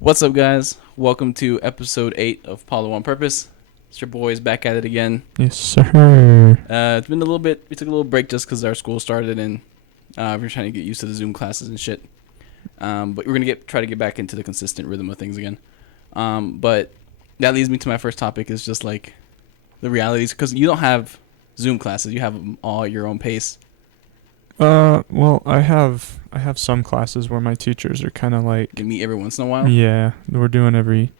What's up, guys? Welcome to episode 8 of Paulo on Purpose. It's your boys back at it again. Yes, sir. It's been a little bit. We took a little break just because our school started and we're trying to get used to the Zoom classes and shit. But we're gonna try to get back into the consistent rhythm of things again. But that leads me to my first topic is just like the realities, because you don't have Zoom classes. You have them all at your own pace. Well, I have some classes where my teachers are kind of like, You can meet every once in a while. yeah, we're doing every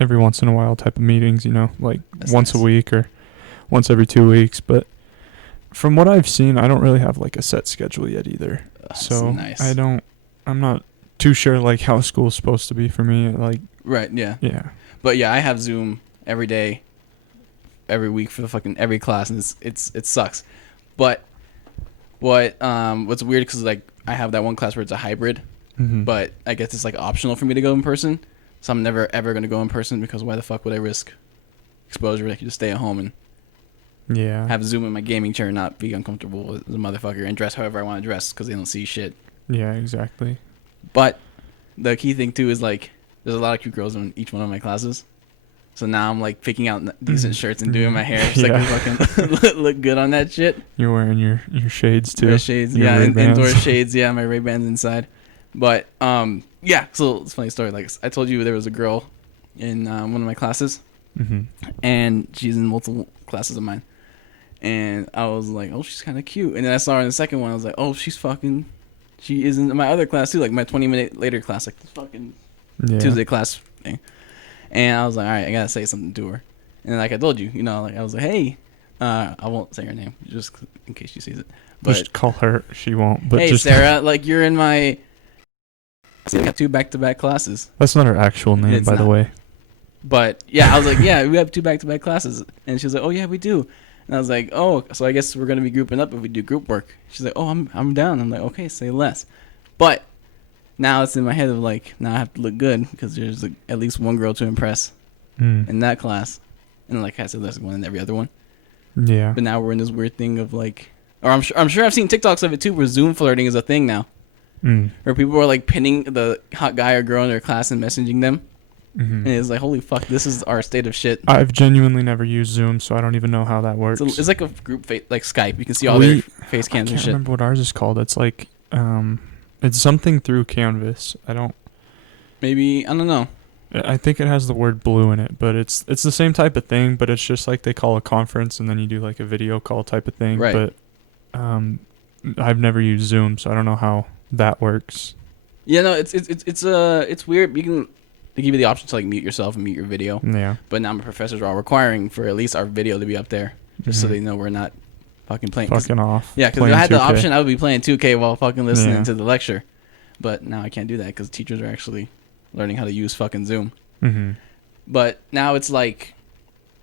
once in a while type of meetings, like That's once nice. a week or once every 2 weeks. But from what I've seen, I don't really have like a set schedule yet either. That's So nice. I'm not too sure like how school's supposed to be for me. Like, Right. Yeah. yeah, But yeah, I have Zoom every day, every week for every class, and it sucks. But what's weird, because like I have that one class where it's a hybrid, but I guess it's like optional for me to go in person. So I'm never ever gonna go in person, because why the fuck would I risk exposure? I could just stay at home and yeah, have Zoom in my gaming chair and not be uncomfortable as a motherfucker and dress however I want to dress, because they don't see shit. yeah, exactly. But the key thing too is like there's a lot of cute girls in each one of my classes. So now I'm like picking out decent shirts and doing my hair so I can fucking look good on that shit. You're wearing your shades too. Red shades, Your yeah, Ray-Bans. indoor shades, yeah, my Ray-Bans inside. But yeah, so it's a funny story. Like I told you, there was a girl in one of my classes, and she's in multiple classes of mine. And I was like, oh, she's kind of cute. And then I saw her in the second one. I was like, oh, she is in my other class too, like my 20-minute later class, like this fucking Yeah. Tuesday class thing. And I was like, all right, I gotta say something to her. And then, like I told you, like I was like, hey, I won't say her name just in case she sees it. But Just call her. She won't. But hey, just Sarah, like you're in my. We have 2 back-to-back classes. That's not her actual name, It's by the not. way. But yeah, I was like, yeah, we have 2 back-to-back classes, and she was like, oh yeah, we do. And I was like, oh, so I guess we're gonna be grouping up if we do group work. She's like, oh, I'm down. I'm like, okay, say less. But now it's in my head of like, now I have to look good because there's like at least one girl to impress in that class, and like I said, there's one in every other one. Yeah. But now we're in this weird thing of like, or I'm sure I've seen TikToks of it too, where Zoom flirting is a thing now, where people are like pinning the hot guy or girl in their class and messaging them, and it's like, holy fuck, this is our state of shit. I've genuinely never used Zoom, so I don't even know how that works. It's like a group like Skype. You can see all their face I cams and can't shit. remember what ours is called. It's like, it's something through Canvas. Maybe, I don't know. I think it has the word blue in it, but it's the same type of thing, but it's just like they call a conference and then you do like a video call type of thing. Right. But I've never used Zoom, so I don't know how that works. Yeah, no, it's weird. They give you the option to like mute yourself and mute your video, Yeah. but now my professors are all requiring for at least our video to be up there, just so they know we're not fucking playing. Fucking off. Yeah, because if Playing I had the 2K. option, I would be playing 2K while fucking listening Yeah. to the lecture. But now I can't do that because teachers are actually learning how to use fucking Zoom. But now it's like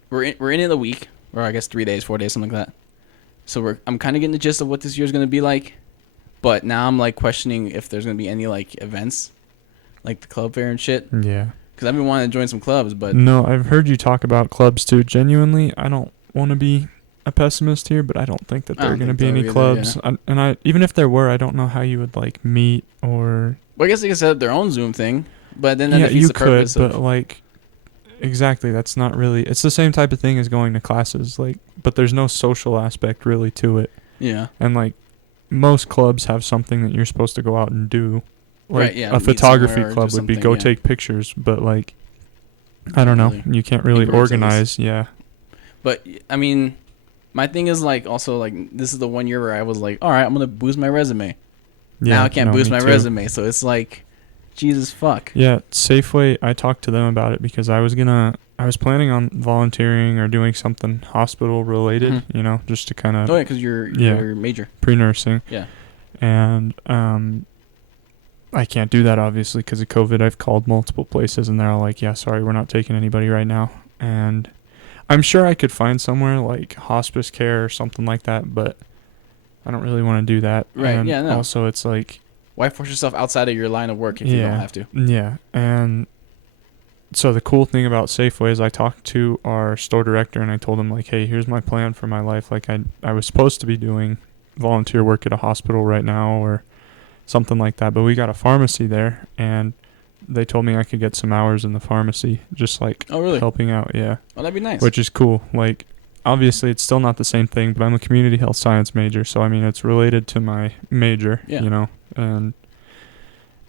we're in it a week, or I guess 3 days, 4 days, something like that. So I'm kind of getting the gist of what this year's gonna be like. But now I'm like questioning if there's gonna be any like events, like the club fair and shit. Yeah. Because I've been wanting to join some clubs, but No, I've heard you talk about clubs too. Genuinely, I don't want to be a pessimist here, but I don't think that I there are don't going to think be so any either, clubs. And even if there were, I don't know how you would like meet or. well, I guess they could set up their own Zoom thing. But then that Yeah, defeats you the could, purpose but of. like, exactly, that's not really. It's the same type of thing as going to classes, like, but there's no social aspect really to it. Yeah. And like, most clubs have something that you're supposed to go out and do. Like, Right, yeah, a meet photography somewhere or club do would be something, go yeah. take pictures, but like, I don't know. Really. You can't really Neighborhoods, at least. organize. Yeah. But I mean, my thing is like also like this is the one year where I was like, all right, I'm gonna boost my resume. Yeah. Now I can't no, boost me my too. resume, so it's like, Jesus fuck. Yeah, Safeway, I talked to them about it because I was planning on volunteering or doing something hospital related, Mhm. just to kind of Oh yeah, because you're major. pre-nursing. Yeah. And I can't do that obviously because of COVID. I've called multiple places and they're all like, yeah, sorry, we're not taking anybody right now. And I'm sure I could find somewhere like hospice care or something like that, but I don't really want to do that. Right, And yeah, no. also it's like, Why force yourself outside of your line of work if you don't have to? yeah, and so the cool thing about Safeway is I talked to our store director and I told him like, hey, here's my plan for my life. Like I was supposed to be doing volunteer work at a hospital right now or something like that, but we got a pharmacy there and they told me I could get some hours in the pharmacy, just like Oh, really? helping out. Yeah, Oh, that'd be nice. which is cool. Like, obviously, it's still not the same thing, but I'm a community health science major, so I mean, it's related to my major, Yeah. you know, and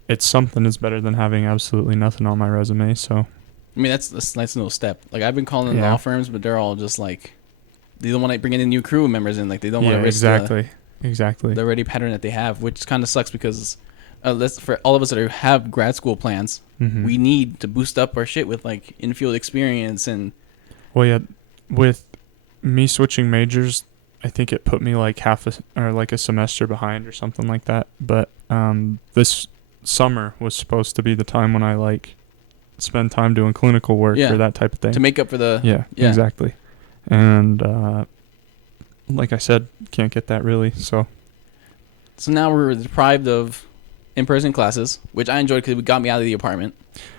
it's something is better than having absolutely nothing on my resume. So I mean, that's a nice little step. Like, I've been calling in Yeah. law firms, but they're all just like, they don't want to bring in new crew members in. Like, they don't want yeah, to risk exactly. the already pattern that they have, which kind of sucks because that's for all of us that have grad school plans. Mhm. We need to boost up our shit with like in-field experience and Well, yeah, with me switching majors, I think it put me like like a semester behind or something like that. But this summer was supposed to be the time when I like spend time doing clinical work Yeah. or that type of thing. to make up for the Yeah, Yeah. exactly. And like I said, can't get that really. So So now we're deprived of in-person classes, which I enjoyed because it got me out of the apartment.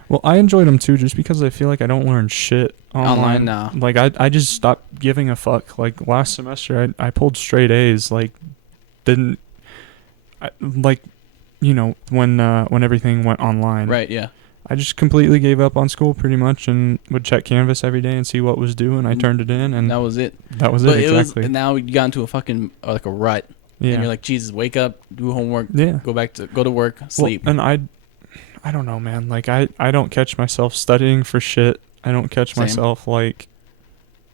well, I enjoyed them too, just because I feel like I don't learn shit online. Nah. Like I just stopped giving a fuck. Like last semester, I pulled straight A's. Like didn't like, you know, when everything went online. Right, yeah. I just completely gave up on school pretty much and would check Canvas every day and see what was due, and I turned it in, and That was it. that was But it exactly. was now you got into a fucking like a rut, Yeah. and you're like, Jesus, wake up, do homework, yeah. go to work, sleep. Well, and I don't know, man. Like I don't catch myself studying for shit. I don't catch Same. myself like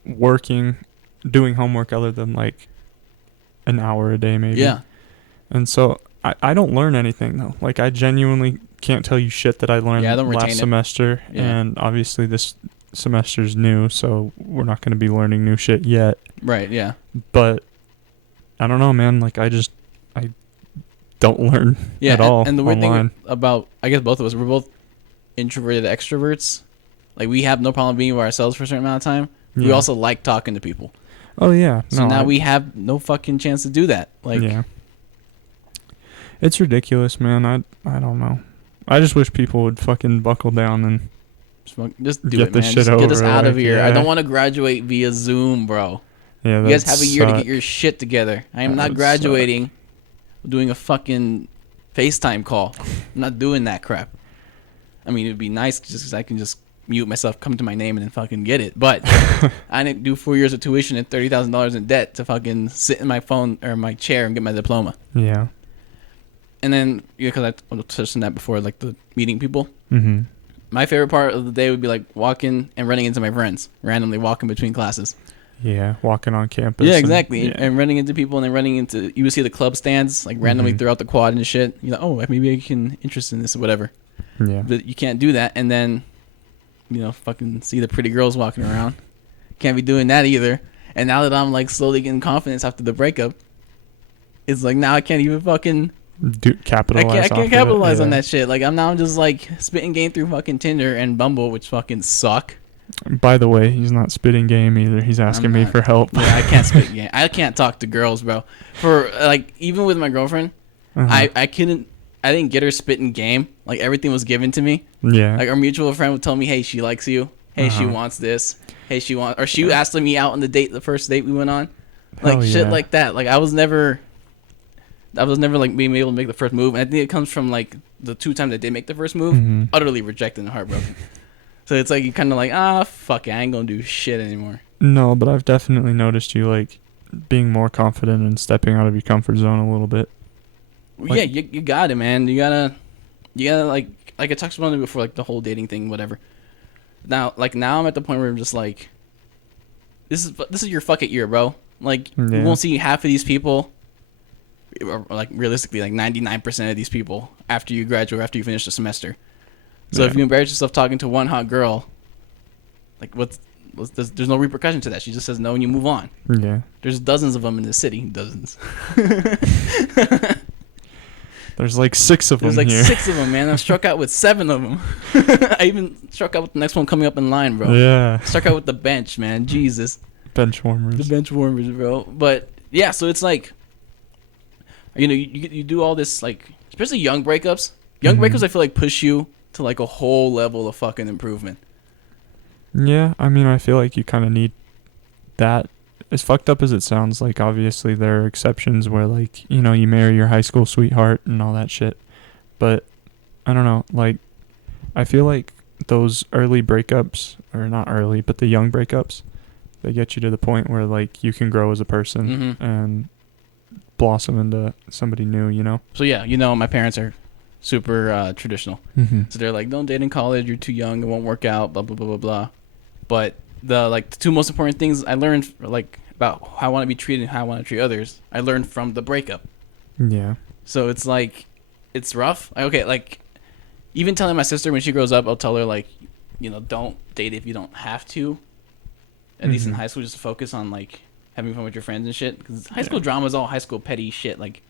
working, doing homework other than like an hour a day maybe. Yeah. And so I don't learn anything though. Like I genuinely can't tell you shit that I learned Yeah, I don't retain last it. semester. Yeah. And obviously this semester's new, so we're not going to be learning new shit yet. Right, yeah. But I don't know, man. Like I don't learn Yeah, at all and the weird online. thing about, I guess both of us, we're both introverted extroverts. Like, we have no problem being by ourselves for a certain amount of time. We Yeah. also like talking to people. Oh yeah. So No, now I- we have no fucking chance to do that. Like, yeah. It's ridiculous, man. I don't know. I just wish people would fucking buckle down and just do Get it, this man. shit Just get us over, out of like, here. I yeah. don't want to graduate via Zoom, bro. yeah. You guys have a year to get your shit together. I am That not would graduating doing a fucking FaceTime call. I'm not doing that crap. I mean, it'd be nice just because I can just mute myself, come to my name, and then fucking get it. But I didn't do 4 years of tuition and $30,000 in debt to fucking sit in my phone or my chair and get my diploma. Yeah. And then, because I touched on that before, like the meeting people. Mm-hmm. My favorite part of the day would be like walking and running into my friends, randomly walking between classes. Yeah. Walking on campus. Yeah, and- exactly. yeah. And running into people, and then running into, you would see the club stands like randomly Mhm. throughout the quad and shit. You're like, oh, maybe I can interest in this or whatever. Yeah. But you can't do that, and then, fucking see the pretty girls walking around. Can't be doing that either. And now that I'm like slowly getting confidence after the breakup, it's like now I can't even fucking Capitalize. I off can't of capitalize it. on Yeah. that shit. Like I'm just like spitting game through fucking Tinder and Bumble, which fucking suck. By the way, he's not spitting game either. He's asking me not. for help. Yeah, I can't spit game. I can't talk to girls, bro. For like even with my girlfriend, Uh-huh. I didn't get her spitting game. Like everything was given to me. Yeah. Like our mutual friend would tell me, hey, she likes you. Hey, she Uh-huh. wants this. Hey, or she asked me out on the first date we went on. Like Hell shit yeah. like that. Like I was never like being able to make the first move. And I think it comes from like the 2 times I did make the first move, Mhm. utterly rejected and heartbroken. So it's like you kind of like, fuck it, I ain't gonna do shit anymore. No, but I've definitely noticed you like being more confident and stepping out of your comfort zone a little bit. Like- Yeah, you got it, man. You gotta like I talked about it before, like the whole dating thing, whatever. Now I'm at the point where I'm just like, this is your fuck it year, bro. Like you Yeah. won't see half of these people, or like realistically, like 99% of these people after you graduate, after you finish the semester. So if Yeah. you embarrass yourself talking to one hot girl, like there's no repercussion to that. She just says no and you move on. Yeah. There's dozens of them in the city, dozens. There's like 6 of There's them like here. 6 of them, man. I struck out with 7 of them. I even struck out with the next one coming up in line, bro. Yeah. Struck out with the bench, man. Jesus. Bench warmers. The bench warmers, bro. But yeah, so it's like, you do all this, like, especially young breakups. Young Mhm. breakups, I feel like push you to like a whole level of fucking improvement. Yeah, I mean, I feel like you kind of need that. As fucked up as it sounds, like, obviously there are exceptions where, like, you marry your high school sweetheart and all that shit. But, I don't know, like, I feel like those early breakups, or not early, but the young breakups, they get you to the point where like you can grow as a person Mm-hmm. and blossom into somebody new, you know? So yeah, my parents are super traditional. Mm-hmm. So they're like, don't date in college. You're too young. It won't work out. Blah blah blah blah blah. But the two most important things I learned like about how I want to be treated and how I want to treat others, I learned from the breakup. Yeah. So it's like, it's rough. Okay, like even telling my sister when she grows up, I'll tell her like, don't date if you don't have to. At least in high school, just to focus on like having fun with your friends and shit. Because high school drama is all high school petty shit. Like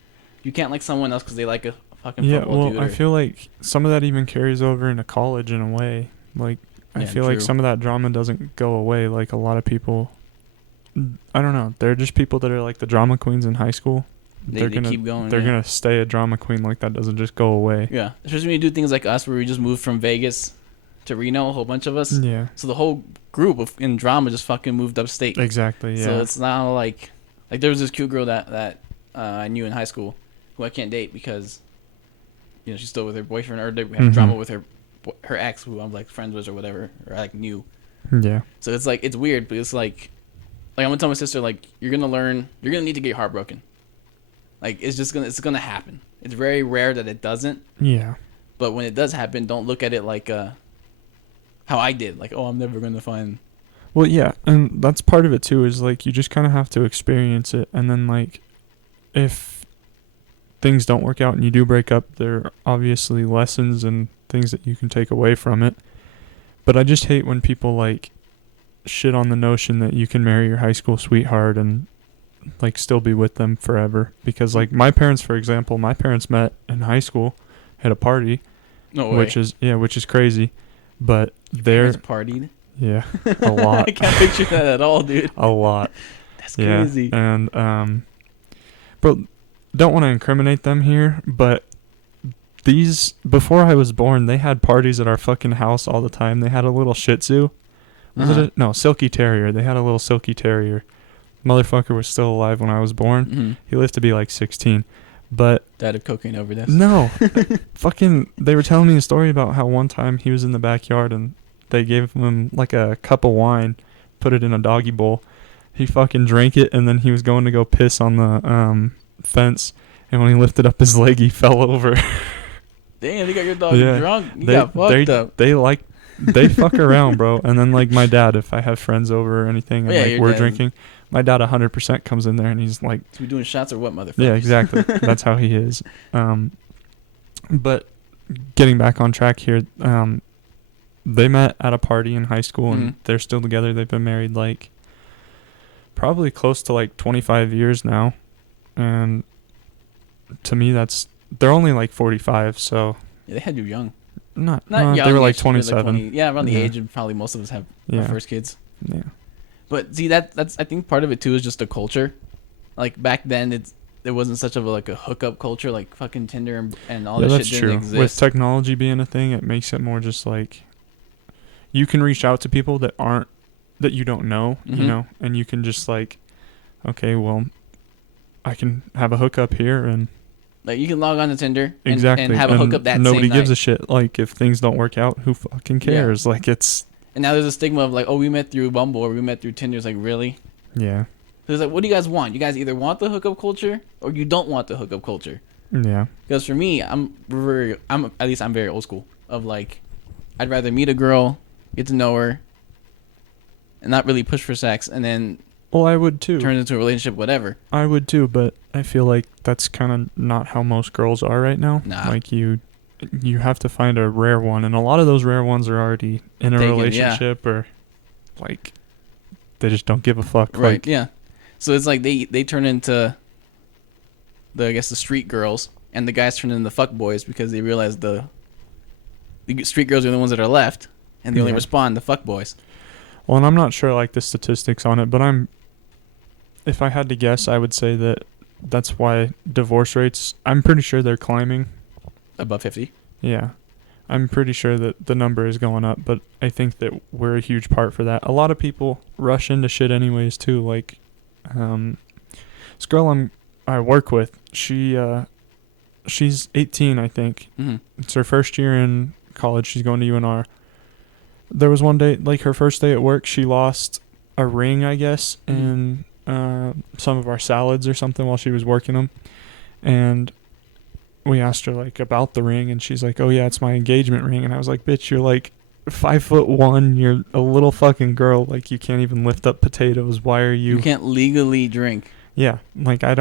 you can't like someone else because they like a fucking football dude. I feel like some of that even carries over into college in a way. Like, I feel like some of that drama doesn't go away. Like, a lot of people, I don't know, they're just people that are like the drama queens in high school. They keep going. They're gonna stay a drama queen. Like, that doesn't just go away. Yeah, especially when you do things like us, where we just moved from Vegas to Reno, a whole bunch of us. Yeah. So the whole group in drama just fucking moved upstate. Exactly. Yeah. So it's not like there was this cute girl that I knew in high school, who I can't date because, she's still with her boyfriend, or they have drama with her ex, who I'm like friends with or whatever, or I like knew. Yeah. So it's like, it's weird, but it's like I'm gonna tell my sister, like, you're gonna need to get heartbroken. Like, it's gonna happen. It's very rare that it doesn't. Yeah. But when it does happen, don't look at it like how I did. Like, oh, I'm never gonna find. Well, yeah, and that's part of it too. Is like you just kind of have to experience it, and then like if things don't work out and you do break up, there are obviously lessons and things that you can take away from it. But I just hate when people like shit on the notion that you can marry your high school sweetheart and like still be with them forever. Because like my parents, for example, met in high school at a party. No way. Which is crazy. But they're partied. Yeah, a lot. I can't picture that at all, dude. A lot. That's crazy. And but don't want to incriminate them here, but these, before I was born, they had parties at our fucking house all the time. They had a little Shih Tzu. Silky Terrier. They had a little Silky Terrier. Motherfucker was still alive when I was born. Mm-hmm. He lived to be like 16. But died of cocaine overdose. No. Fucking, they were telling me a story about how one time he was in the backyard and they gave him like a cup of wine, put it in a doggy bowl. He fucking drank it, and then he was going to go piss on the fence, and when he lifted up his leg, he fell over. Damn, they got your dog drunk. You got fucked up. They fuck around, bro. And then like my dad, if I have friends over or anything, and we're drinking, my dad 100% comes in there, and he's like, "So we doing shots or what, motherfucker?" Yeah, exactly. That's how he is. But getting back on track here, they met at a party in high school, and they're still together. They've been married like probably close to like 25 years now, and to me they're only like 45, so they had you young. Not young. They were like 27. Around the age of probably most of us have our first kids. Yeah. But see, that's I think part of it too is just the culture. Like back then, there wasn't such of a hookup culture, like fucking Tinder and all this shit didn't exist. With technology being a thing, it makes it more just like you can reach out to people that you don't know, you know, and you can just like, okay, well, I can have a hookup here, and like you can log on to Tinder and exactly have a hookup that nobody same night. gives a shit. Like if things don't work out, who fucking cares? Like it's. And now there's a stigma of like, oh, we met through Bumble or we met through Tinder. It's like, really? Yeah. So it's like, what do you guys want? You guys either want the hookup culture or you don't want the hookup culture. Yeah. Because for me, I'm very old school. Of like, I'd rather meet a girl, get to know her, and not really push for sex, and then. Well, I would too. Turn into a relationship, whatever. I would too, but I feel like that's kind of not how most girls are right now. Nah. Like you have to find a rare one, and a lot of those rare ones are already in a relationship or like they just don't give a fuck. Right. Like, yeah. So it's like they turn into the street girls, and the guys turn into the fuck boys because they realize the street girls are the ones that are left, and they only respond to fuck boys. Well, and I'm not sure like the statistics on it, but if I had to guess, I would say that's why divorce rates, I'm pretty sure they're climbing. Above 50? Yeah. I'm pretty sure that the number is going up, but I think that we're a huge part for that. A lot of people rush into shit anyways, too. Like, this girl I work with, she's 18, I think. Mm-hmm. It's her first year in college. She's going to UNR. There was one day, like her first day at work, she lost a ring, I guess, in some of our salads or something while she was working them. And we asked her like about the ring, and she's like, "Oh yeah, it's my engagement ring." And I was like, "Bitch, you're like 5'1", you're a little fucking girl, like you can't even lift up potatoes. Why are you?" You can't legally drink. Yeah, like I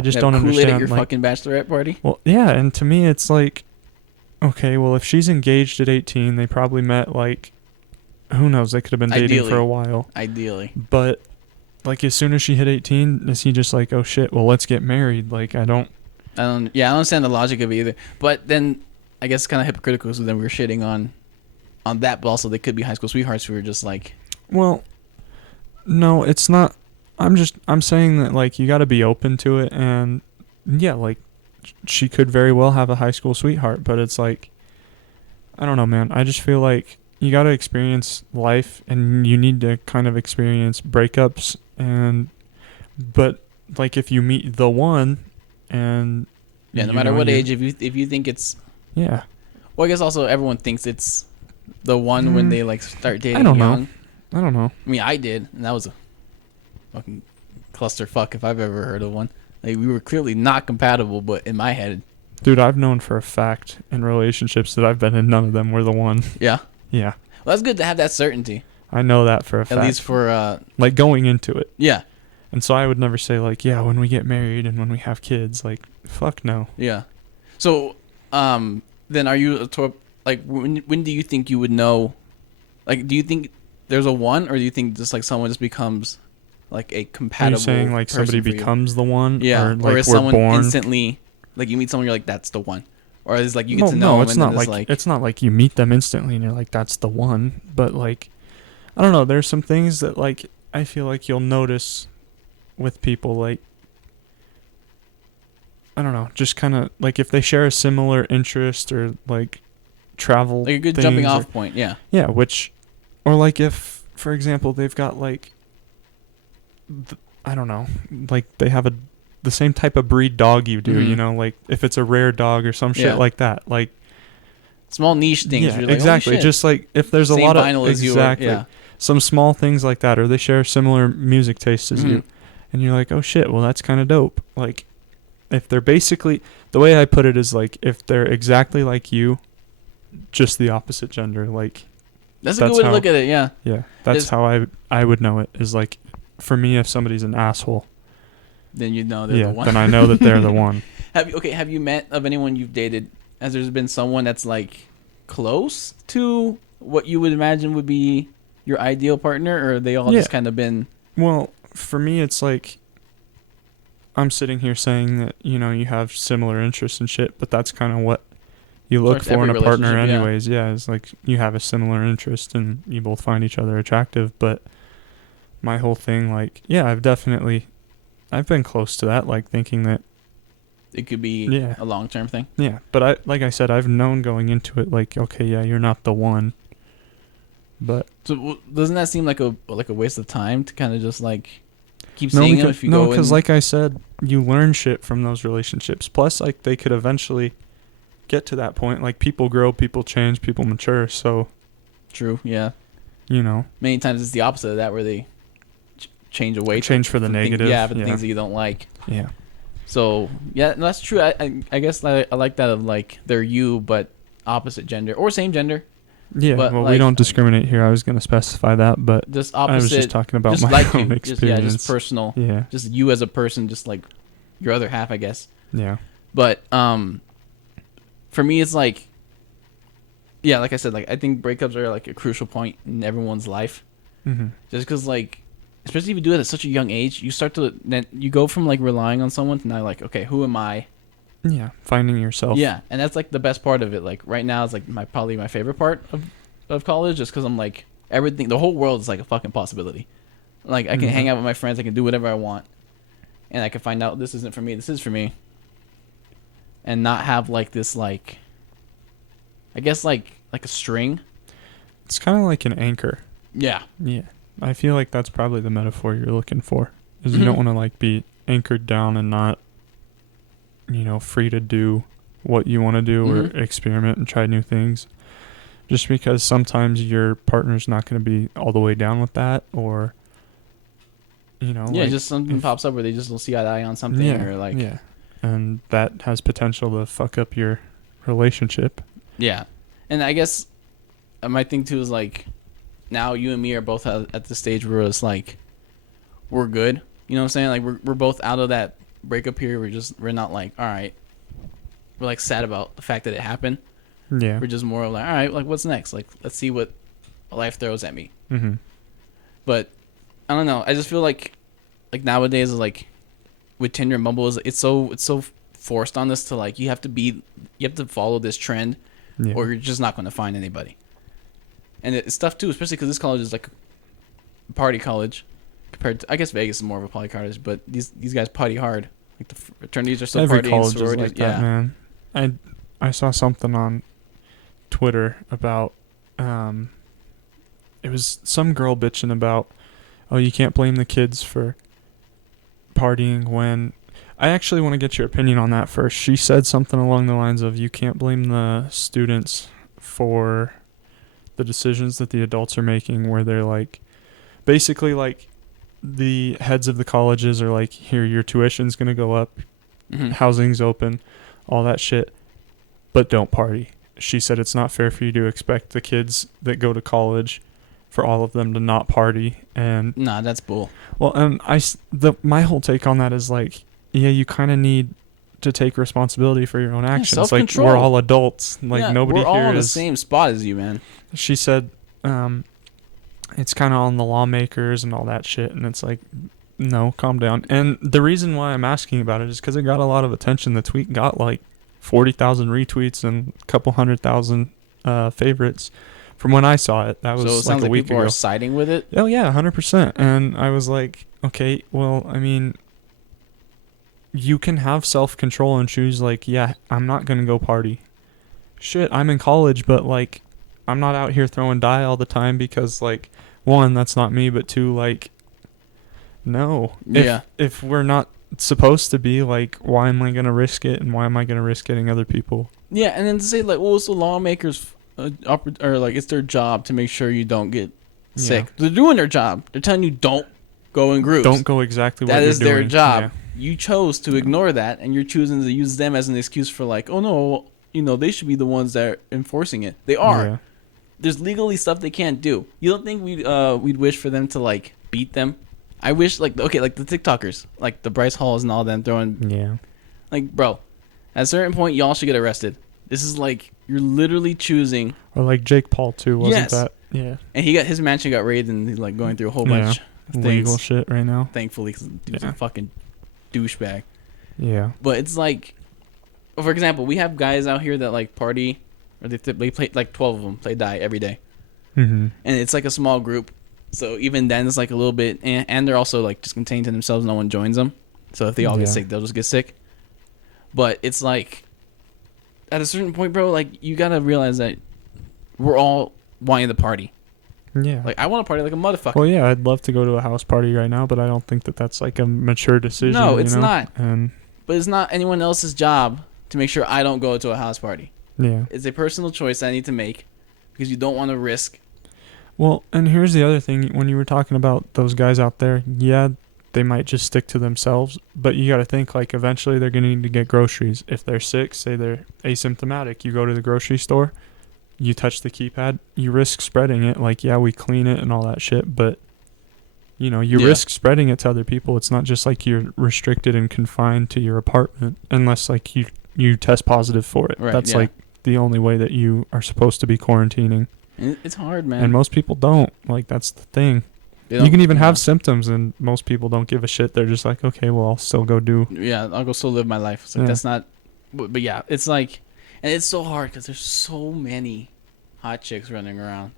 just You don't have Kool-Aid understand. at your like, fucking bachelorette party. well, yeah, and to me it's like, okay, well if she's engaged at 18, they probably met like, who knows? They could have been dating Ideally. for a while. Ideally. But like as soon as she hit 18, is he just like, oh shit, well let's get married? Like I don't understand the logic of it either. But then I guess it's kind of hypocritical. So then we were shitting on that, but also they could be high school sweethearts who were just like, Well, no, it's not. I'm saying that like you got to be open to it, and yeah, like she could very well have a high school sweetheart, but it's like, I don't know, man. I just feel like you got to experience life, and you need to kind of experience breakups, but like if you meet the one, and yeah, no matter what age, if you think it's, yeah. Well, I guess also everyone thinks it's the one when they like start dating I don't young. know. I don't know. I mean, I did, and that was a fucking clusterfuck if I've ever heard of one. Like, we were clearly not compatible, but in my head, Dude, I've known for a fact in relationships that I've been in, none of them were the one. yeah. Yeah. Well, that's good to have that certainty. I know that for a fact. At least for like going into it. yeah. And so I would never say like, yeah, when we get married and when we have kids, like, fuck no. Yeah. So, then are you like when do you think you would know? Like, do you think there's a one, or do you think just like someone just becomes like a compatible? Are you saying like person somebody for you? becomes the one? Yeah. Or like is we're someone born? instantly like you meet someone, you're like that's the one, or is like you get to No, know them it's and not then like, like it's not like you meet them instantly and you're like that's the one. But like, I don't know. There's some things that like I feel like you'll notice with people, like, I don't know, just kind of like if they share a similar interest or like travel, like a good things jumping or- off point. Yeah. Yeah, or like if, for example, they've got like, I don't know, like they have the same type of breed dog you do, Mhm. you know, like if it's a rare dog or some shit Yeah. like that, like, Small niche things. yeah, You're like, exactly. Holy shit. Just like if there's a Same lot of vinyl as you. exactly Yeah. some small things like that, or they share similar music tastes as Mhm. you, and you're like, oh shit, well that's kind of dope. Like, if they're basically, the way I put it is like if they're exactly like you, just the opposite gender, like. That's a good way to how- look at it. Yeah. Yeah, that's Is- how I would know it, is like, for me, if somebody's an asshole, Then you know they're yeah, the one. then I know that they're the one. Have you met of anyone you've dated? Has there been someone that's like close to what you would imagine would be your ideal partner, or are they all just Yeah. kind of been? Well, for me, it's like, I'm sitting here saying that, you know, you have similar interests and shit, but that's kind of what you look Towards for in every a partner relationship, yeah. anyways. Yeah, it's like you have a similar interest and you both find each other attractive, but my whole thing, like, yeah, I've been close to that, like thinking that, It could be Yeah. a long-term thing. yeah, but like I said, I've known going into it, like, okay, yeah, you're not the one, but So doesn't that seem like a waste of time to kind of just like keep no, seeing them because, if you go in? like I said, you learn shit from those relationships. Plus, like, they could eventually get to that point. Like, people grow, people change, people mature. So, True. Yeah. you know, Many times it's the opposite of that, where they change away. change for the negative. Yeah, for the things that you don't like. Yeah. So yeah, no, that's true. I guess I like that of like they're you but opposite gender or same gender, Yeah. But, Well, we like- don't discriminate here. I was going to specify that, but just I opposite. was just talking about just my like own you. experience. Just personal. Yeah. Just you as a person, just like your other half, I guess. Yeah. But for me, it's like, yeah, like I said, like I think breakups are like a crucial point in everyone's life. Mm-hmm. Just because, like, especially if you do it at such a young age, you start to then you go from like relying on someone to now like, okay, who am I? Yeah. Finding yourself. Yeah, and that's like the best part of it. Like right now, it's like probably my favorite part of college, just because I'm like everything. The whole world is like a fucking possibility. Like I can Mhm. hang out with my friends, I can do whatever I want, and I can find out this isn't for me, this is for me, and not have like this like, I guess like a string. It's kind of like an anchor. Yeah. Yeah. I feel like that's probably the metaphor you're looking for. Is Mhm. you don't want to like be anchored down and not, you know, free to do what you want to do Mhm. or experiment and try new things. Just because sometimes your partner's not going to be all the way down with that, or Yeah, like just something pops up where they just don't see eye to eye on something, or like and that has potential to fuck up your relationship. yeah. And I guess my thing too is like now you and me are both at the stage where it's like we're good. You know what I'm saying? Like we're both out of that breakup period. We're not like all right. We're like sad about the fact that it happened. Yeah. We're just more like all right, like what's next? Like let's see what life throws at me. Mm-hmm. But I don't know. I just feel like nowadays like with Tinder and Bumble it's so forced on us to like you have to follow this trend or you're just not going to find anybody. And it's tough too, especially because this college is like a party college compared to I guess Vegas is more of a party college, but these guys party hard. Like the fraternities are so Every partying, college is sororities, like that, man. I saw something on Twitter about it was some girl bitching about, oh, you can't blame the kids for partying when I actually want to get your opinion on that first. She said something along the lines of you can't blame the students for the decisions that the adults are making where they're like basically like the heads of the colleges are like, here, your tuition's going to go up, housing's open, all that shit, but don't party. She said it's not fair for you to expect the kids that go to college for all of them to not party. And nah, that's bull. well, and my whole take on that is like, yeah, you kind of need to take responsibility for your own actions. Like self-control. we're all adults. Like nobody we're all here in the is same spot as you, man. She said, it's kind of on the lawmakers and all that shit, and it's like, no, calm down. And the reason why I'm asking about it is because it got a lot of attention. The tweet got like 40,000 retweets and a couple 100,000 favorites. From when I saw it, that was so it like sounds a like week people ago. are siding with it. Oh yeah, 100%. And I was like, okay, well, I mean, you can have self-control and choose like, yeah, I'm not gonna go party. Shit, I'm in college, but like, I'm not out here throwing dye all the time because like, one, that's not me, but two, like, no. If we're not supposed to be, like, why am I gonna risk it, and why am I gonna risk getting other people? Yeah, and then to say like, well, it's the lawmakers, or like it's their job to make sure you don't get sick. Yeah. They're doing their job. They're telling you don't go in groups. Don't go exactly what you're doing. That is their job. Yeah. You chose to ignore that, and you're choosing to use them as an excuse for like, oh no, they should be the ones that are enforcing it. They are. Yeah. There's legally stuff they can't do. You don't think we'd wish for them to like beat them? I wish like the TikTokers, like the Bryce Halls and all them throwing. Like, bro, at a certain point, y'all should get arrested. This is like you're literally choosing. Or like Jake Paul too, wasn't that? Yeah. And his mansion got raided, and he's like going through a whole bunch of things. Legal shit right now. Thankfully, because dude's a fucking douchebag. Yeah. But it's like, for example, we have guys out here that like party, or they play like 12 of them play die every day, and it's like a small group. So even then, it's like a little bit, and they're also like just contained to themselves. No one joins them. So if they all get sick, they'll just get sick. But it's like, at a certain point, bro, like you gotta realize that we're all wanting to party. Yeah. Like I want to party like a motherfucker. Well, yeah, I'd love to go to a house party right now, but I don't think that that's like a mature decision. No, it's not. And but it's not anyone else's job to make sure I don't go to a house party. Yeah. It's a personal choice I need to make because you don't want to risk. Well, and here's the other thing. When you were talking about those guys out there, yeah, they might just stick to themselves, but you got to think like eventually they're going to need to get groceries. If they're sick, say they're asymptomatic, you go to the grocery store, you touch the keypad, you risk spreading it. Like, yeah, we clean it and all that shit, but you risk spreading it to other people. It's not just like you're restricted and confined to your apartment unless like you test positive for it. Right, That's like the only way that you are supposed to be quarantining. It's hard, man. And most people don't. Like, that's the thing. You can even have symptoms, and most people don't give a shit. They're just like, okay, well, I'll still go do. Yeah, I'll go still live my life. It's like, that's not. But yeah, it's like, and it's so hard because there's so many hot chicks running around.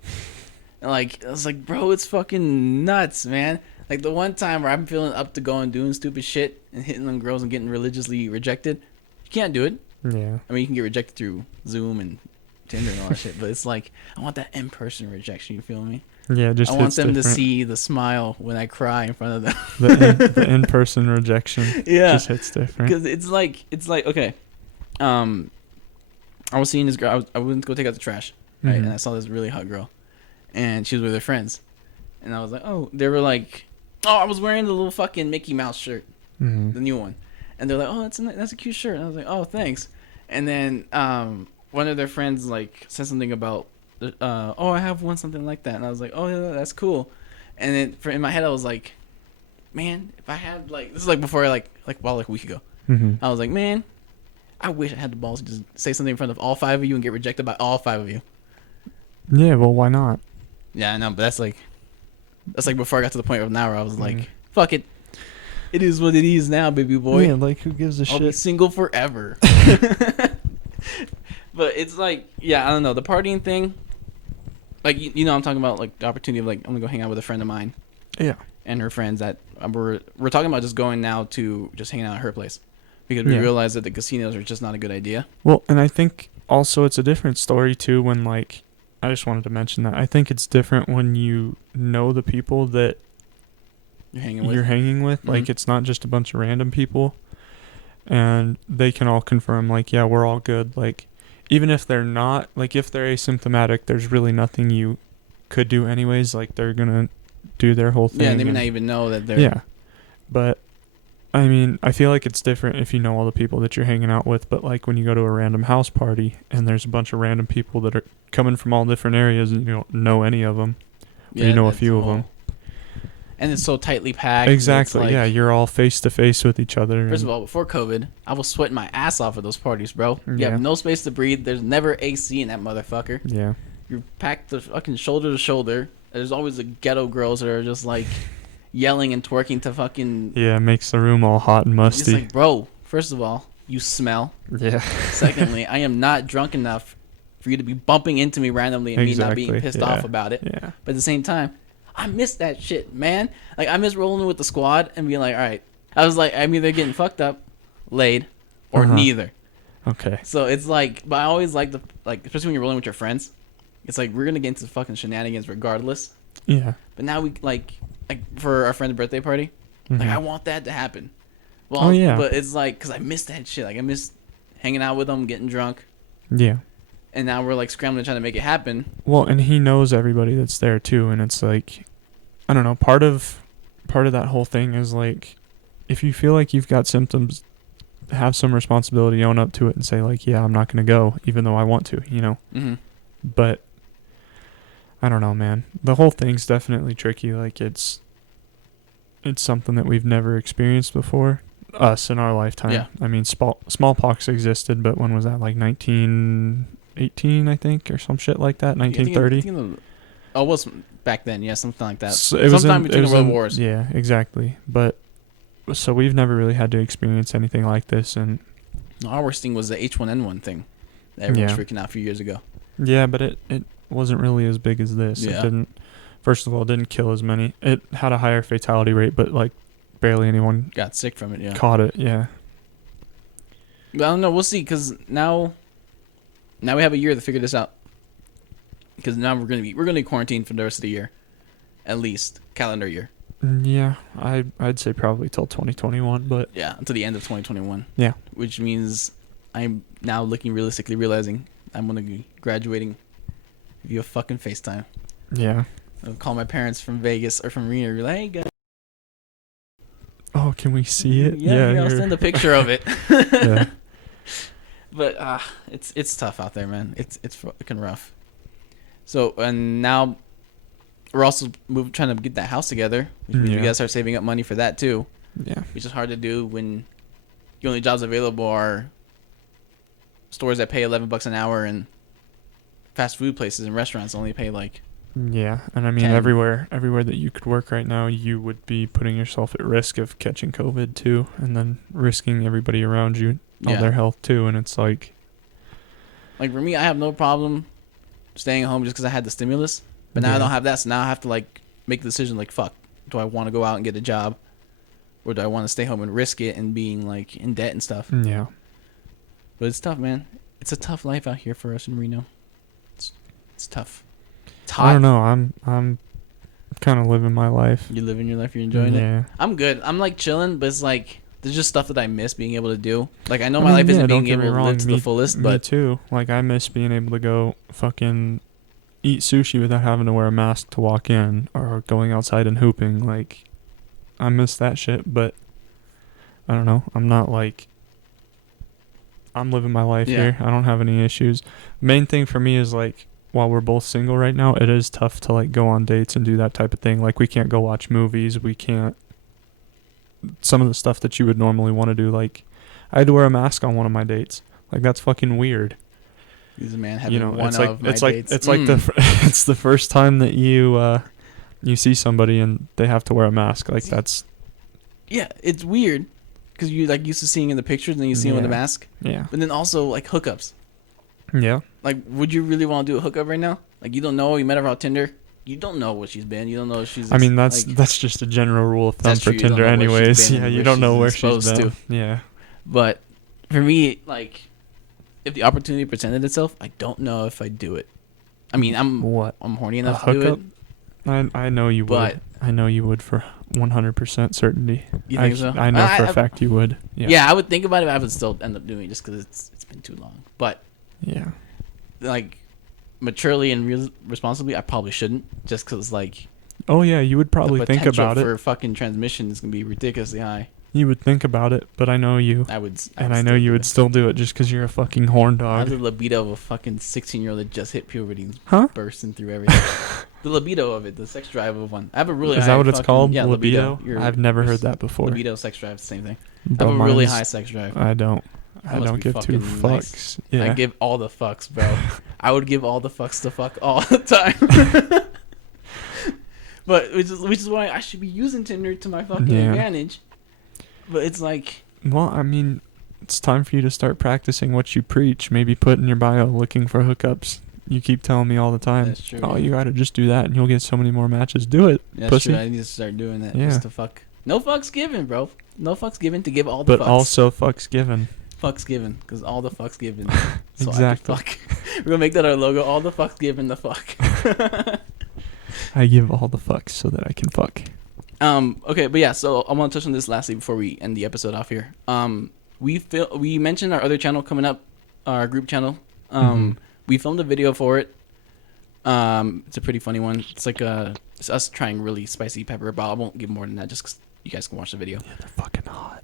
And like, I was like, bro, it's fucking nuts, man. Like the one time where I'm feeling up to go and doing stupid shit and hitting on girls and getting religiously rejected, you can't do it. Yeah. I mean, you can get rejected through Zoom and Tinder and all that shit, but it's like I want that in-person rejection. You feel me? Yeah, I want them to see the smile when I cry in front of them. The in-person rejection. Yeah, just hits different. Because it's like okay. I was seeing this girl. I went to go take out the trash, right? Mhm. And I saw this really hot girl, and she was with her friends, and I was like, oh, they were like, oh, I was wearing the little fucking Mickey Mouse shirt, Mhm. the new one, and they're like, oh, that's a cute shirt. And I was like, oh, thanks. And then one of their friends like said something about, oh, I have one something like that, and I was like, oh, yeah, that's cool. And then in my head, I was like, man, if I had like, this is like before about like a week ago, Mhm. I was like, man, I wish I had the balls to just say something in front of all five of you and get rejected by all five of you. Yeah. Well, why not? Yeah, I know, but that's like before I got to the point of now where I was like, Mhm. fuck it. It is what it is now, baby boy. Yeah. Like, who gives a I'll be shit? single forever. But it's like, yeah, I don't know. The partying thing, like, you know, I'm talking about like the opportunity of like, I'm gonna go hang out with a friend of mine Yeah. and her friends that we're talking about just going now to just hanging out at her place because we Yeah. realize that the casinos are just not a good idea. Well, and I think also it's a different story too when like I just wanted to mention that I think it's different when you know the people that You're hanging with. you're hanging with. Mhm. Like it's not just a bunch of random people, and they can all confirm like, yeah, we're all good. Like even if they're not, like if they're asymptomatic, there's really nothing you could do anyways. Like they're gonna do their whole thing. Yeah, they may and- not even know that they're. Yeah, but I mean, I feel like it's different if you know all the people that you're hanging out with, but like when you go to a random house party and there's a bunch of random people that are coming from all different areas and you don't know any of them, or you know a that's few of all. them. And it's so tightly packed. Exactly. It's like, Yeah, you're all face to face with each other. First and- of all, before COVID, I was sweating my ass off at those parties, bro. You Yeah. have no space to breathe. There's never AC in that motherfucker. yeah. You're packed the fucking shoulder to shoulder. There's always the ghetto girls that are just like yelling and twerking to fucking. Yeah, it makes the room all hot and It's musty. like, bro, first of all, you smell. Yeah. Secondly, I am not drunk enough for you to be bumping into me randomly and me not being Exactly, pissed yeah. off about it. Yeah. But at the same time, I miss that shit, man. Like, I miss rolling with the squad and being like, all right. I was like, I'm either getting fucked up, laid, or Uh-huh. neither. Okay. So it's like, but I always like especially when you're rolling with your friends, it's like we're gonna get into fucking shenanigans regardless. Yeah. But now we like for our friend's birthday party, like Mhm. I want that to happen. Well, Oh, yeah. But it's like, cause I miss that shit. Like I miss hanging out with them, getting drunk, Yeah. and now we're like scrambling trying to make it happen. Well, and he knows everybody that's there too, and it's like, I don't know. Part of that whole thing is like, if you feel like you've got symptoms, have some responsibility, own up to it, and say like, yeah, I'm not gonna go, even though I want to, you know. Mm-hmm. But I don't know, man. The whole thing's definitely tricky. Like it's something that we've never experienced before, us in our lifetime. Yeah. I mean, smallpox existed, but when was that? Like 1918, I think, or some shit like that. 1930. Oh, it was back then, yeah, something like that. So it was Sometime in, between it was the world in- wars. Yeah, exactly. But so we've never really had to experience anything like this, and Our worst thing was the H1N1 thing that everyone was Yeah. freaking out a few years ago. yeah, but it wasn't really as big as this. Yeah. It didn't. First of all, it didn't kill as many. It had a higher fatality rate, but like barely anyone Got sick from it, yeah. caught it. Yeah. But I don't know. We'll see. Because now we have a year to figure this out. Because now we're gonna be quarantined for the rest of the year, at least calendar year. Yeah, I'd say probably till 2021, but Yeah, until the end of 2021. Yeah. Which means I'm now realistically realizing I'm gonna be graduating via fucking FaceTime. yeah. I'll call my parents from Vegas or from Reno. Be like, hey guys. Oh, can we see it? Yeah, here, I'll here. send a picture of it. Yeah. But it's tough out there, man. It's fucking rough. So and now we're also trying to get that house together, which means we Yeah. gotta start saving up money for that too, Yeah. which is hard to do when the only jobs available are stores that pay $11 an hour and fast food places and restaurants only pay like. Yeah, and I mean 10. everywhere that you could work right now, you would be putting yourself at risk of catching COVID too, and then risking everybody around you, all Yeah. their health too, and it's like, Like for me, I have no problem staying at home just because I had the stimulus. But now I Yeah. don't have that, so now I have to like make the decision like, fuck, do I want to go out and get a job, or do I want to stay home and risk it and being like in debt and stuff? yeah, But it's tough, man. It's a tough life out here for us in Reno. It's tough. It's hot. I don't know. I'm kind of living my life. You're living your life. You're enjoying it. Yeah. I'm good. I'm like chilling, but it's like there's just stuff that I miss being able to do. Like I know my life isn't don't being get able me to wrong, live to the fullest, me but too. Like I miss being able to go fucking eat sushi without having to wear a mask to walk in, or going outside and hooping. Like, I miss that shit, but I don't know. I'm not like, I'm living my life here. I don't have any issues. Main thing for me is like, while we're both single right now, it is tough to like go on dates and do that type of thing. Like, we can't go watch movies. We can't, some of the stuff that you would normally want to do. Like, I had to wear a mask on one of my dates. Like, that's fucking weird. He's a man having one it's of like my it's like dates. it's like it's the first time that you see somebody and they have to wear a mask. Like, that's, yeah, it's weird because you like used to seeing in the pictures and then you see him with a mask. Yeah. But then also like hookups. Yeah. Like, would you really want to do a hookup right now? Like, you don't know. You met her on Tinder. You don't know what she's been. You don't know if she's. I mean, that's like, just a general rule of thumb for true. Tinder, anyways. Yeah, you don't know where she's supposed been. to. Yeah. But for me, like, if the opportunity presented itself, I don't know if I'd do it. I mean, I'm horny enough to do it. I know you but would. I know you would for 100% certainty. You think so? I know for a fact you would. Yeah. Yeah, I would think about it, but I would still end up doing it just because it's been too long. But yeah, like, maturely and responsibly, I probably shouldn't, just because like. Oh yeah, you would probably think about it. For fucking transmission is gonna be ridiculously high. You would think about it, but I know you. I know you would still do it just because you're a fucking horn dog. I have the libido of a fucking 16-year-old that just hit puberty and bursting through everything. The libido of it, the sex drive of one. I have a really high. Is that what it's called? Yeah, libido. I've never heard that before. Libido, sex drive, the same thing. I have a really high sex drive. I don't give two fucks. Nice. Yeah. I give all the fucks, bro. I would give all the fucks to fuck all the time. But which is why I should be using Tinder to my fucking advantage. But it's like, well, I mean, it's time for you to start practicing what you preach. Maybe put in your bio looking for hookups. You keep telling me all the time. That's true. Oh, you gotta just do that, and you'll get so many more matches. Do it, that's pussy. true. I need to start doing that. Yeah. Just to fuck. No fucks given, bro. No fucks given to give all the but fucks. But also fucks given. Fucks given, because all the fucks given. So exactly. I can fuck. We're gonna make that our logo. All the fucks given, the fuck. I give all the fucks so that I can fuck. Okay, but yeah, so I want to touch on this lastly before we end the episode off here. We mentioned our other channel coming up, our group channel. We filmed a video for it. It's a pretty funny one. It's like it's us trying really spicy pepper, but I won't give more than that just 'cause you guys can watch the video. Yeah, they're fucking hot.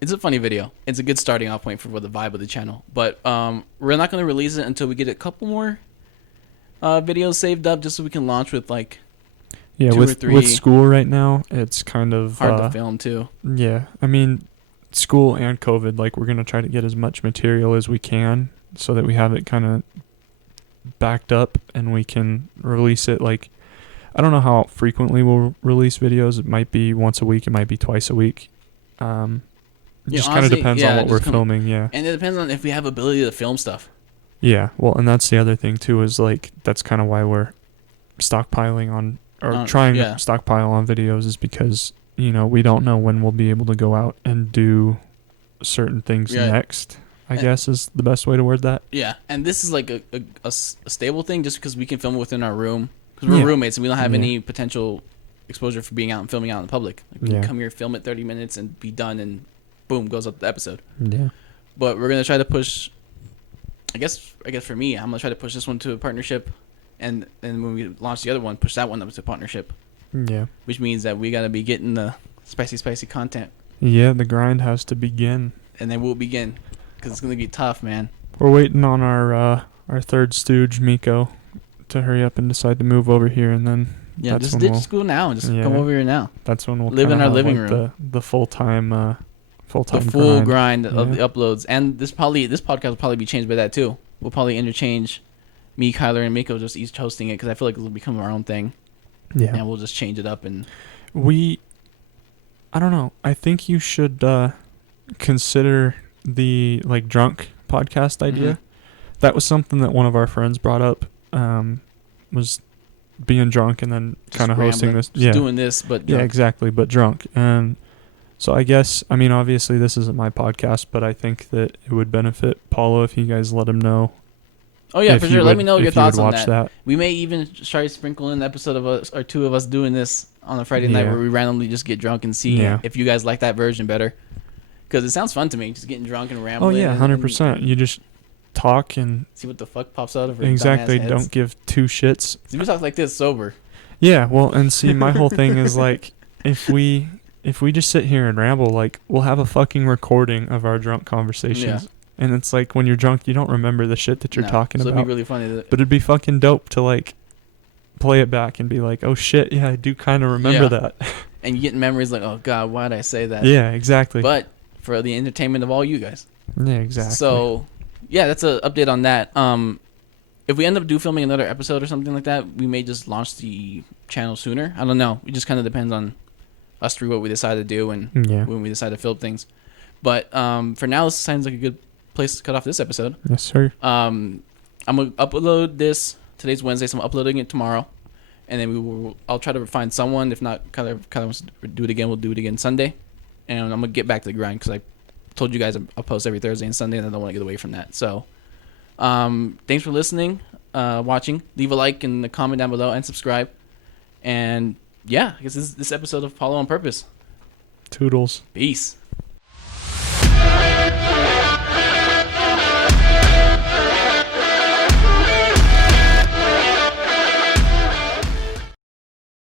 It's a funny video. It's a good starting off point for the vibe of the channel. But we're not going to release it until we get a couple more videos saved up just so we can launch with like two or three. With school right now, it's kind of hard to film too. Yeah, I mean, school and COVID, like, we're gonna try to get as much material as we can so that we have it kind of backed up and we can release it. Like, I don't know how frequently we'll release videos. It might be once a week. It might be twice a week. It just kind of depends on what we're filming. Yeah, and it depends on if we have ability to film stuff. Yeah, well, and that's the other thing too, is like, that's kind of why we're stockpiling on, or trying to stockpile on videos, is because, you know, we don't know when we'll be able to go out and do certain things next, I guess is the best way to word that. Yeah, and this is like a stable thing just because we can film within our room, because we're roommates and we don't have any potential exposure for being out and filming out in public. Like, we can come here, film it 30 minutes and be done, and boom, goes up the episode. Yeah. But we're going to try to push, I guess for me, I'm going to try to push this one to a partnership, and when we launch the other one, push that one up to a partnership. Yeah. Which means that we got to be getting the spicy content. Yeah, the grind has to begin. And then we'll begin, because it's going to be tough, man. We're waiting on our third stooge, Miko, to hurry up and decide to move over here, and then just ditch school now and just come over here now. That's when we'll live in our living like room. The full-time the full grind of the uploads. And this podcast will probably be changed by that too. We'll probably interchange me, Kyler, and Miko just each hosting it, because I feel like it'll become our own thing. Yeah. And we'll just change it up. And I don't know. I think you should consider the like drunk podcast idea. That was something that one of our friends brought up, was being drunk and then kind of hosting this. Just doing this, but drunk. Yeah, exactly, but drunk. And so I guess, I mean, obviously this isn't my podcast, but I think that it would benefit Paulo if you guys let him know. Oh yeah, for sure. Let me know your thoughts on that. We may even try to sprinkle in an episode of us or two of us doing this on a Friday night where we randomly just get drunk and see if you guys like that version better. Because it sounds fun to me, just getting drunk and rambling. Oh yeah, 100%. You just talk and See what the fuck pops out of her exactly dumbass heads. don't give two shits. See, we talk like this sober. Yeah, well, and see, my whole thing is like, if we just sit here and ramble, like, we'll have a fucking recording of our drunk conversations. Yeah. And it's like, when you're drunk, you don't remember the shit that you're talking so about. it'd be really funny. But it'd be fucking dope to, like, play it back and be like, oh shit, yeah, I do kind of remember that. And you get memories like, oh god, why did I say that? Yeah, exactly. But for the entertainment of all you guys. Yeah, exactly. So, yeah, that's an update on that. If we end up filming another episode or something like that, we may just launch the channel sooner. I don't know. It just kind of depends on us three, what we decide to do and when we decide to film things. But for now, this sounds like a good place to cut off this episode. Yes, sir. I'm gonna upload this. Today's Wednesday, so I'm uploading it tomorrow, and then I'll try to find someone. If not, kind of wants to do it again. We'll do it again Sunday, and I'm gonna get back to the grind because I told you guys I'll post every Thursday and Sunday, and I don't want to get away from that. So, thanks for listening, watching. Leave a like and a comment down below, and subscribe. And yeah, I guess this episode of Follow on Purpose. Toodles. Peace.